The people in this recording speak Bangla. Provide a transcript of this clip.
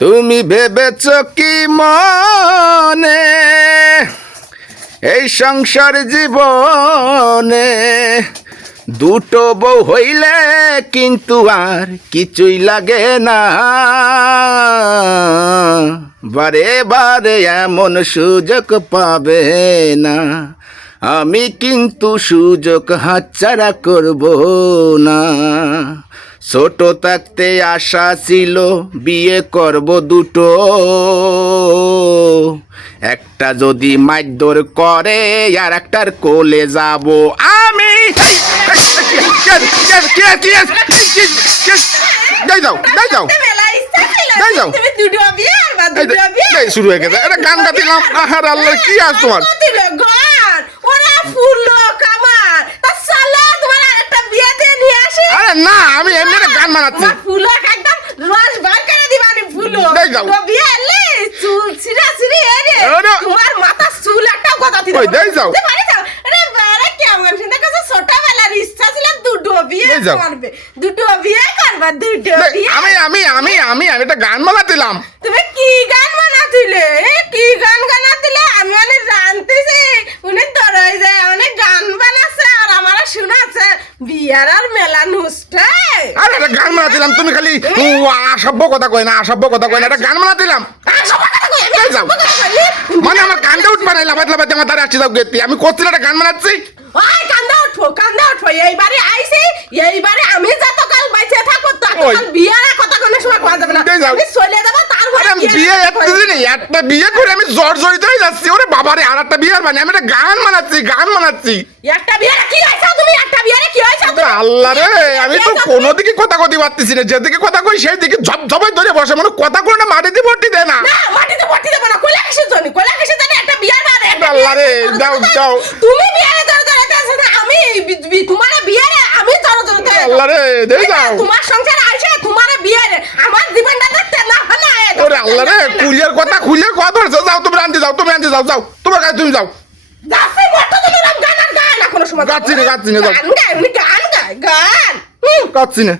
তুমি ভেবেছ কি মনে এই সংসার জীবনে দুটো বউ হইলে কিন্তু আর কিছুই লাগে না, বারে বারে এমন সুযোগ পাবে না। আমি কিন্তু সুযোগ হাতছাড়া করব না। ছোট থাকতে আশা ছিল বিয়ে করব দুটো, একটা যদি মারধর করে আর একটার কোলে যাব আমি। শুরু হয়ে গেছে এটা গান গাতিলাম। আহার আল্লাহ কি আজ তোমার আরে না, আমি এমনি গান বানাচ্ছি। আমি একটা গান বানাতিলাম। তুমি কি গান বানাতিলে? কি গান বানাতিলে? আমি অনেক জানতেছি উনি দরাই যায় অনেক গান বানাচ্ছে আর আমারে শোনাচ্ছে বিয়ার আর মেলা নুস্টে। আরে একটা গান বানাতিলাম, তুমি খালি অসভ্য কথা কই না, অসভ্য কথা কই না, একটা গান বানাতিলাম। মানে আমার কান্দা উঠবা না, লাবাত লাবাত আমার দ্বারা আসছি যাও গেতি। আমি করছিলাম একটা গান বানাচ্ছি। ওই কান্দা উঠো, কান্দা উঠো। এইবারে আইছি, এইবারে আমি যতকাল বাইচে থাকো ততকাল বিয়ার কথা কোনো সময় কওয়া যাবে না। আমি চলে যাব তারপরে আমি বিয়ে একটা বিয়ে করে আমি জর্জরিত হয়ে যাচ্ছি। ওরে বাবারে, আর একটা বিয়ে মানে আমি একটা গান বানাচ্ছি, গান বানাচ্ছি। একটা বিয়ারে কি হইছে তুমি? একটা বিয়ারে কি হইছে? আল্লাহ রে, আমি তো কোনো দিকে কথা কইতে পারতেছি না। যেদিকে কথা কই সেই দিকে ঝপ ঝপাই ধরে বসে, মানে কথা কই না, মাটিতে ভর্তি দেয় না। না মাটিতে ভর্তি দেব না। কইলা কিসের জন্য? কইলা কিসের জন্য? একটা বিয়ার বারে আল্লাহ রে, যাও যাও। তুমি বিয়ারে জড় জড়াতেছ না, আমি তোমার বিয়ারে আমি জড় জড়াতে। আল্লাহ রে, দেই যাও। তোমার সংসার আইছে, তোমার বিয়ারে আমার জীবনটা দেখতে না না। ওরে আল্লাহ রে, কুলিয়ার কথা খুলে কথা ধরছো। যাও তুমি রান্তি যাও, তুমি রান্তি যাও, যাও তোমার কাছে তুমি যাও। যাচ্ছে মত তো গান আর গায় না কোনো সময়। গাচ্ছি না, গাচ্ছি না, যাও। গান গায়, উনি গান গায়, গান। গাচ্ছি না।